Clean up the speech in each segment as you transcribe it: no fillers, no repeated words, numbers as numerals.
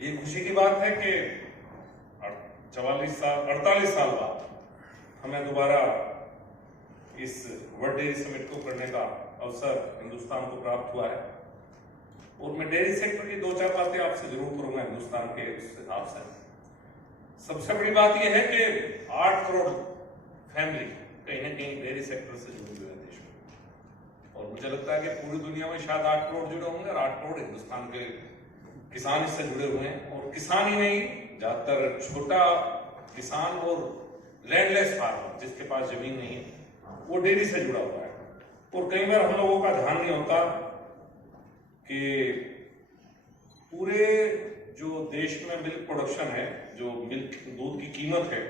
ये खुशी की बात है कि 48 साल बाद हमें दोबारा इस वर्ल्ड डेयरी समिट को करने का अवसर हिंदुस्तान को प्राप्त हुआ है। और मैं डेयरी सेक्टर की दो चार बातें आपसे जरूर करूंगा हिंदुस्तान के इस हिसाब से। सबसे बड़ी बात यह है कि 8 करोड़ फैमिली कहीं ना कहीं डेयरी सेक्टर से जुड़ी हुई है देश में, और मुझे लगता है कि पूरी दुनिया में शायद 8 करोड़ जुड़े होंगे और 8 करोड़ हिंदुस्तान के किसान इससे जुड़े हुए हैं। और किसान ही नहीं, ज्यादातर छोटा किसान और लैंडलेस फार्मर जिसके पास जमीन नहीं है वो डेयरी से जुड़ा हुआ है। और कई बार हम लोगों का ध्यान नहीं होता कि पूरे जो देश में मिल्क प्रोडक्शन है, जो मिल्क दूध की कीमत है,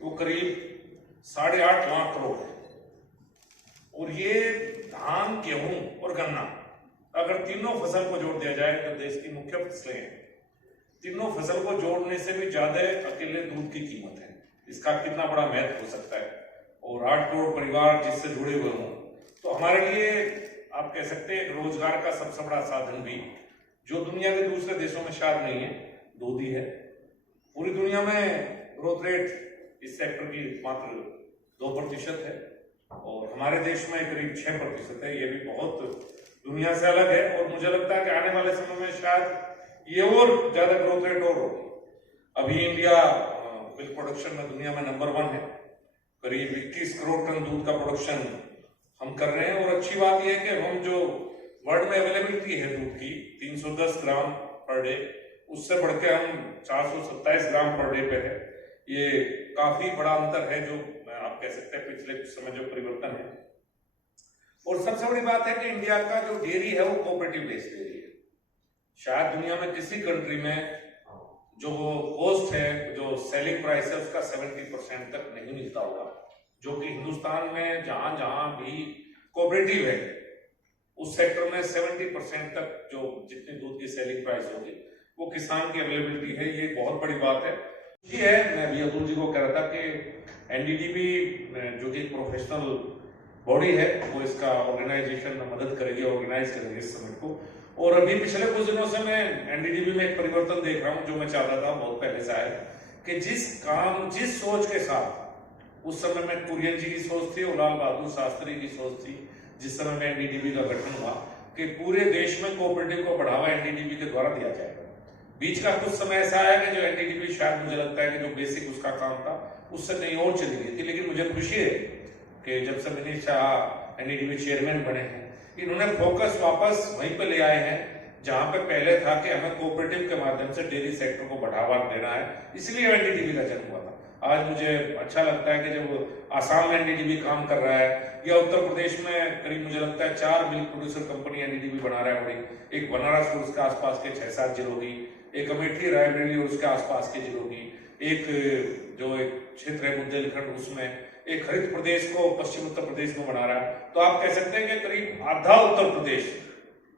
वो करीब 8.5 लाख करोड़ है। और ये धान, गेहूं और गन्ना, अगर तीनों फसल को जोड़ दिया जाए तो देश की मुख्य फसलें हैं, तीनों फसल को जोड़ने से भी ज्यादा अकेले दूध की कीमत है। इसका कितना बड़ा महत्व हो सकता है। और 8 करोड़ परिवार जिससे जुड़े हुए हों तो हमारे लिए आप कह सकते हैं रोजगार का सबसे बड़ा साधन भी, जो दुनिया के दूसरे देशों में शायद नहीं है, दूध ही है। पूरी दुनिया में ग्रोथ रेट इस सेक्टर की मात्र 2% है और हमारे देश में करीब 6% है। ये भी बहुत दुनिया से अलग है और मुझे लगता है कि आने वाले समय में शायद ये और ज्यादा ग्रोथ रेट और होगी। अभी इंडिया मिल्क प्रोडक्शन में दुनिया में नंबर 1 है, करीब 21 करोड़ टन दूध का प्रोडक्शन हम कर रहे हैं। और अच्छी बात यह है कि हम जो वर्ल्ड में अवेलेबिलिटी है दूध की 310 ग्राम पर डे, उससे बढ़ के हम 427 ग्राम पर डे पे है। ये काफी बड़ा अंतर है, जो आप कह सकते हैं पिछले कुछ समय जो परिवर्तन है। और सबसे बड़ी बात है कि इंडिया का जो डेयरी है वो कोऑपरेटिव बेस्ड डेयरी है। शायद दुनिया में किसी कंट्री में जो कॉस्ट है, जो सेलिंग प्राइस है, उसका 70% तक नहीं मिलता होगा, जो कि हिंदुस्तान में जहां जहां भी कोऑपरेटिव है उस सेक्टर में 70% तक जो जितनी दूध की सेलिंग प्राइस होगी वो किसान की अवेलेबिलिटी है। ये बहुत बड़ी बात है। ये है, मैं अभी अतुल जी को कह रहा था कि एनडीडीबी जो कि प्रोफेशनल बॉडी है वो इसका ऑर्गेनाइजेशन में मदद करेगी, ऑर्गेनाइज करेगी इस समिट को। और अभी पिछले कुछ दिनों से मैं एनडीडीबी में एक परिवर्तन देख रहा हूं, जो मैं चाहता था बहुत पहले से आया, कि जिस सोच के साथ उस समय में कुरियन जी की सोच थी और लाल बहादुर शास्त्री की सोच थी, जिस समय में एनडीडीबी का गठन हुआ कि पूरे देश में कोऑपरेटिव को बढ़ावा एनडीडीबी के द्वारा दिया जाएगा। बीच का कुछ समय ऐसा आया कि जो एनडीडीबी शायद मुझे लगता है कि जो बेसिक उसका काम था उससे कहीं और चली गई थी। लेकिन मुझे खुशी है कि जब से विनीत शाह एनडीडीबी चेयरमैन बने हैं, इन्होंने फोकस वापस वहीं पे ले आए हैं जहां पे पहले था कि हमें कोऑपरेटिव के माध्यम से डेयरी सेक्टर को बढ़ावा देना है, इसलिए एनडीडीबी का जन्म हुआ था। आज मुझे अच्छा लगता है कि जब आसाम में एनडीडीबी काम कर रहा है, या उत्तर प्रदेश में करीब मुझे लगता है 4 मिल्क प्रोड्यूसर कंपनी एनडीडीबी बना रहा है बड़ी, एक बनारस और उसके आसपास के 6-7 जिलों की, एक अमेठी, रायबरेली और उसके आसपास के जिलों की, एक जो एक क्षेत्र है बुंदेलखंड उसमें, एक हरित प्रदेश को पश्चिम उत्तर प्रदेश में बना रहा है। तो आप कह सकते हैं कि करीब आधा उत्तर प्रदेश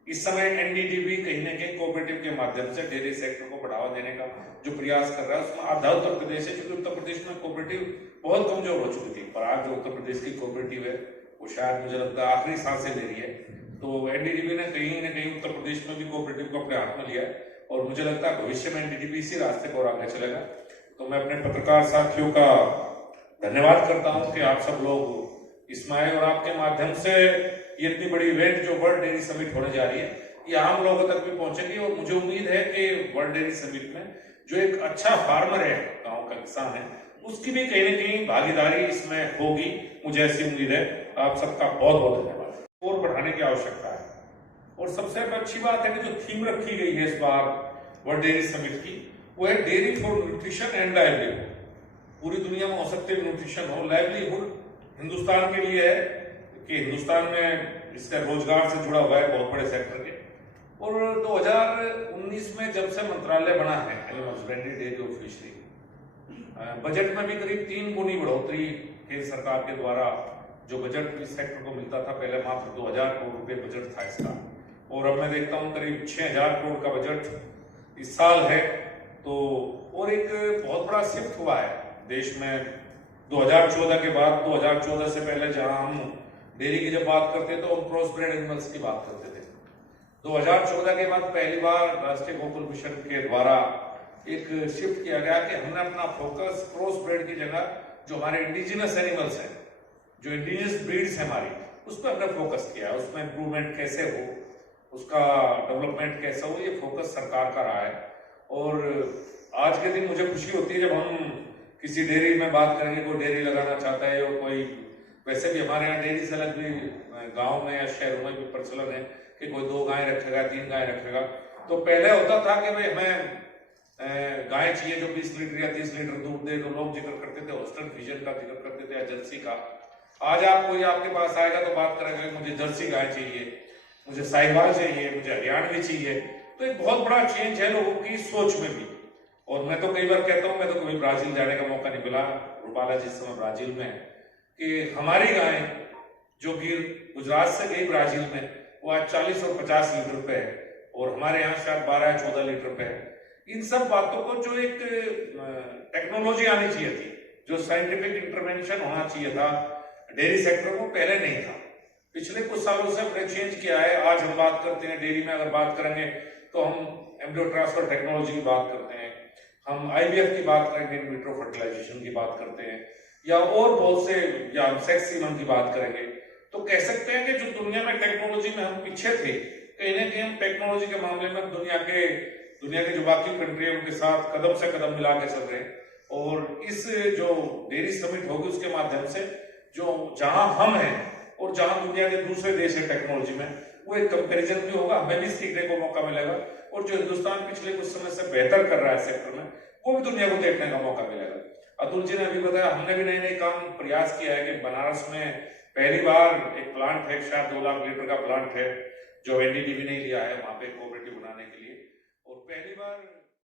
इस समय एनडीडीबी कहीं ना कहीं कोऑपरेटिव के माध्यम से डेयरी सेक्टर को बढ़ावा देने का जो प्रयास कर रहा है उसमें आधा उत्तर प्रदेश है, क्योंकि उत्तर प्रदेश में कोऑपरेटिव बहुत कमजोर हो चुकी थी। पर आज जो उत्तर प्रदेश की कोऑपरेटिव है वो शायद मुझे लगता है आखिरी सांसें ले रही है। तो एनडीडीबी ने कहीं ना कहीं उत्तर प्रदेश में भी कोऑपरेटिव को अपने हाथ में लिया है और मुझे लगता है भविष्य में एनडीडीबी इसी रास्ते को और आगे चलेगा। तो मैं अपने पत्रकार साथियों का धन्यवाद करता हूं कि आप सब लोग इसमें आए और आपके माध्यम से ये इतनी बड़ी इवेंट जो वर्ल्ड डेयरी समिट होने जा रही है ये आम लोगों तक भी पहुंचेगी। और मुझे उम्मीद है कि वर्ल्ड डेयरी समिट में जो एक अच्छा फार्मर है, गांव का किसान है, उसकी भी कहीं ना कहीं भागीदारी इसमें होगी, मुझे ऐसी उम्मीद है। आप सबका बहुत बहुत धन्यवाद। और बढ़ाने की आवश्यकता है। और सबसे अच्छी बात है कि जो थीम रखी गई है इस बार वर्ल्ड डेयरी समिट की, वो है dairy for nutrition and livelihood. पूरी दुनिया में हो सकते न्यूट्रिशन हो, लाइवलीहुड हिंदुस्तान के लिए है कि हिंदुस्तान में इसका रोजगार से जुड़ा हुआ है बहुत बड़े सेक्टर के। और 2019 में जब से मंत्रालय बना है एनिमल हस्बेंड्री, डेयरी और फिशरी, बजट में भी करीब 3 गुनी बढ़ोतरी केंद्र सरकार के द्वारा जो बजट इस सेक्टर को मिलता था, पहले मात्र 2000 करोड़ रुपए बजट था इसका, और अब मैं देखता हूं करीब 6000 करोड़ का बजट इस साल है। तो और एक बहुत बड़ा शिफ्ट हुआ है देश में 2014 के बाद। 2014 से पहले जहां हम डेयरी की जब बात करते तो हम क्रॉस ब्रेड एनिमल्स की बात करते थे। 2014 के बाद पहली बार राष्ट्रीय गोकुल मिशन के द्वारा एक शिफ्ट किया गया कि हमने अपना फोकस क्रॉस ब्रीड की जगह जो हमारे इंडिजिनस एनिमल्स हैं, जो इंडिजिनस ब्रीड्स है हमारी, उस पर हमने फोकस किया है। उसमें इम्प्रूवमेंट कैसे हो, उसका डेवलपमेंट कैसा हो, ये फोकस सरकार का रहा है। और आज के दिन मुझे खुशी होती है जब हम किसी डेयरी में बात करेंगे, कोई डेयरी लगाना चाहता है और कोई, वैसे भी हमारे यहाँ डेयरी से अलग भी गाँव में या शहरों में भी प्रचलन है कि कोई 2 गाय रखेगा, 3 गाय रखेगा। तो पहले होता था कि भाई हमें गाय चाहिए जो 20 लीटर या 30 लीटर दूध दे, तो लोग जिक्र करते थे होस्टन फ्रीजियन का, जिक्र करते थे या जर्सी का। आज आप कोई आपके पास आएगा तो बात करेगा मुझे जर्सी गाय चाहिए, मुझे साहिवाल चाहिए, मुझे हरियाणवी चाहिए। तो एक बहुत बड़ा चेंज है लोगों की सोच में भी। और मैं तो कई बार कहता हूँ, मैं तो कभी ब्राजील जाने का मौका नहीं मिला, रूपाला जिस समय ब्राजील में, कि हमारी गाय जो कि गुजरात से गई ब्राजील में, वो आज 40 और 50 लीटर पे है, और हमारे यहाँ शायद 12 या 14 लीटर पे है। इन सब बातों को जो एक टेक्नोलॉजी आनी चाहिए थी, जो साइंटिफिक इंटरवेंशन होना चाहिए था डेयरी सेक्टर को, पहले नहीं था। पिछले कुछ सालों से हमने चेंज किया है। आज हम बात करते हैं डेयरी में, अगर बात करेंगे तो हम एम्ब्रियो ट्रांसफर टेक्नोलॉजी की बात करते हैं, हम आईवीएफ की बात करेंगे, इन विट्रो फर्टिलाइजेशन की बात करते हैं, या और बहुत से, या सेक्स सीमन की बात करेंगे। तो कह सकते हैं कि जो दुनिया में टेक्नोलॉजी में हम पीछे थे, कहीं ना कहीं हम टेक्नोलॉजी के मामले में दुनिया के जो बाकी कंट्री है उनके साथ कदम से कदम मिला के चल रहे हैं। और इस जो डेयरी समिट होगी उसके माध्यम से जो जहां हम हैं और जहां दुनिया के दूसरे देश है टेक्नोलॉजी में, वो एक कंपैरिजन भी होगा, हमें भी सीखने को मौका मिलेगा। और जो हिंदुस्तान पिछले कुछ समय से बेहतर कर रहा है सेक्टर में, वो भी दुनिया को देखने का मौका मिलेगा। अतुल जी ने अभी बताया, हमने भी नए नए काम प्रयास किया है कि बनारस में पहली बार एक प्लांट है, शायद 2 लाख लीटर का प्लांट है, जो एनडीडीबी ने लिया है वहां पे कोऑपरेटिव बनाने के लिए। और पहली बार